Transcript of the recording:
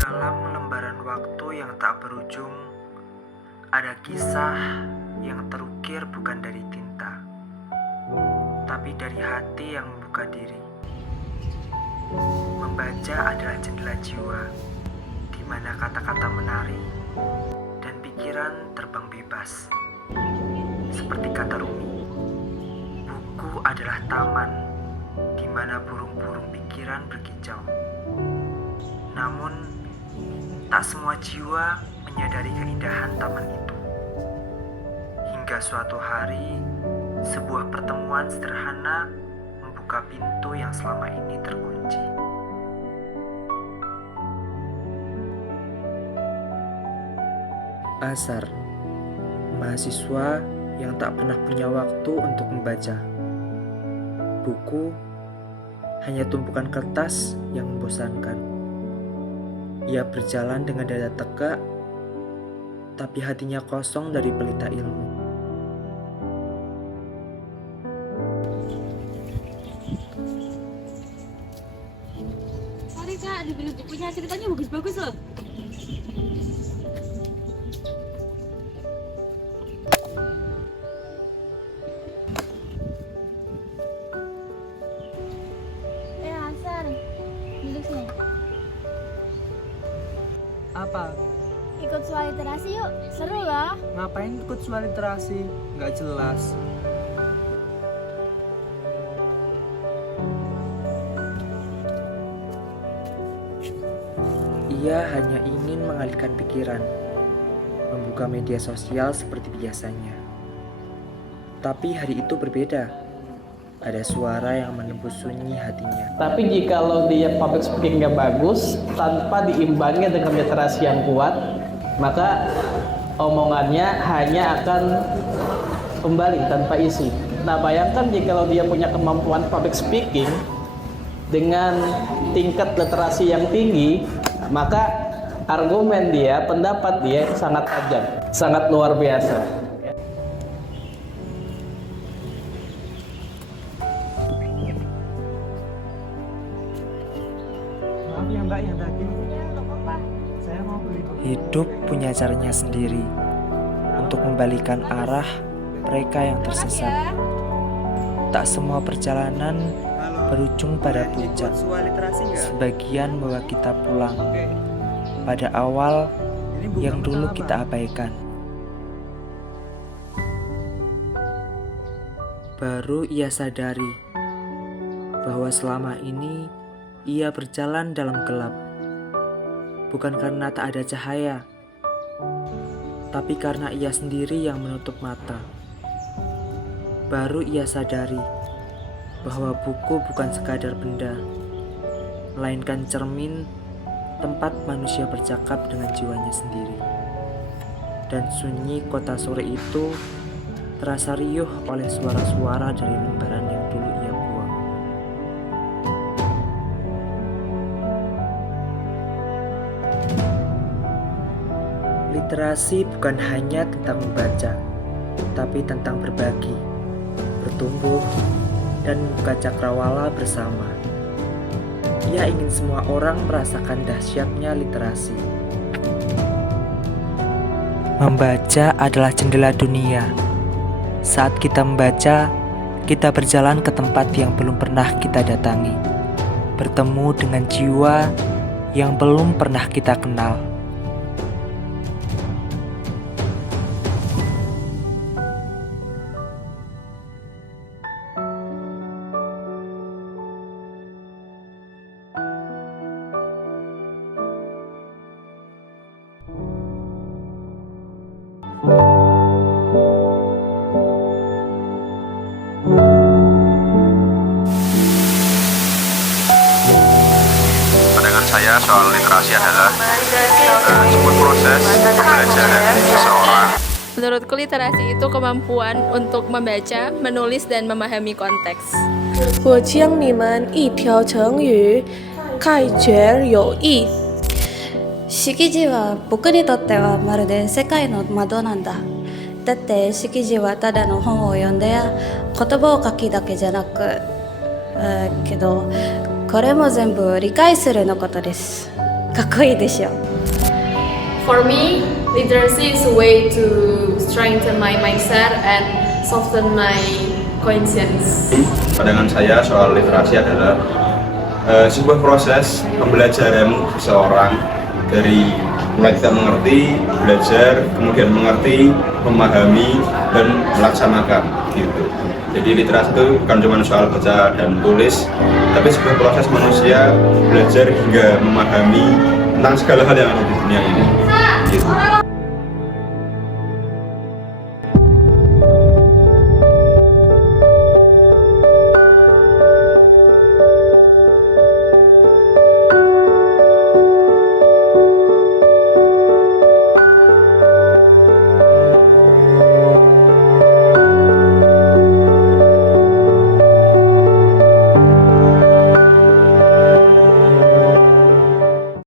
Dalam lembaran waktu yang tak berujung, ada kisah yang terukir bukan dari tinta, tapi dari hati yang membuka diri. Membaca adalah jendela jiwa, di mana kata-kata menari dan pikiran terbang bebas. Seperti kata Rumi, buku adalah taman, di mana burung-burung pikiran berkicau. Namun, tak semua jiwa menyadari keindahan taman itu. Hingga suatu hari, sebuah pertemuan sederhana membuka pintu yang selama ini terkunci. Asar, mahasiswa yang tak pernah punya waktu untuk membaca. Buku hanya tumpukan kertas yang membosankan. Ia berjalan dengan dada tegak, tapi hatinya kosong dari pelita ilmu. Mari Kak, dibeli bukunya, ceritanya bagus-bagus loh. Asar, duduk sini. Apa? Ikut soal literasi yuk, seru lah. Ngapain ikut soal literasi? Nggak jelas. Ia hanya ingin mengalihkan pikiran, membuka media sosial seperti biasanya. Tapi hari itu berbeda. Ada suara yang menembus sunyi hatinya. Tapi jikalau dia public speaking nggak bagus, tanpa diimbangi dengan literasi yang kuat, maka omongannya hanya akan kembali tanpa isi. Nah, bayangkan jikalau dia punya kemampuan public speaking dengan tingkat literasi yang tinggi, maka argumen dia, pendapat dia sangat tajam, sangat luar biasa. Maaf ya Mbak yang tadi. Saya mau beli buku. Hidup punya caranya sendiri untuk membalikan arah mereka yang tersesat. Tak semua perjalanan berujung pada puncak. Sebagian membawa kita pulang pada awal yang dulu kita abaikan. Baru ia sadari bahwa selama ini ia berjalan dalam gelap. Bukan karena tak ada cahaya, tapi karena ia sendiri yang menutup mata. Baru ia sadari bahwa buku bukan sekadar benda, melainkan cermin tempat manusia bercakap dengan jiwanya sendiri. Dan sunyi kota sore itu terasa riuh oleh suara-suara dari lembaran yang dulu ia buang. Literasi bukan hanya tentang membaca, tapi tentang berbagi, bertumbuh, dan membuka cakrawala bersama. Ia ingin semua orang merasakan dahsyatnya literasi. Membaca adalah jendela dunia. Saat kita membaca, kita berjalan ke tempat yang belum pernah kita datangi, bertemu dengan jiwa yang belum pernah kita kenal. Pandangan saya soal literasi adalah sebuah proses pembelajaran seseorang. Menurutku literasi itu kemampuan untuk membaca, menulis, dan memahami konteks. 我教你们一条成语，开卷有益。識字は僕にとってはまるで世界の窓なんだ。だって識字はただの本を読んでや言葉を書きだけじゃなく、けどこれも全部理解するのことです。かっこいいでしょ。 For me, literacy is a way to strengthen my mindset and soften my conscience. Pandangan saya soal literasi adalah sebuah proses pembelajaran seseorang dari mulai kita mengerti, belajar, kemudian mengerti, memahami, dan melaksanakan gitu. Jadi literasi itu bukan cuma soal baca dan tulis, tapi sebuah proses manusia belajar hingga memahami tentang segala hal yang ada di dunia ini. Gitu.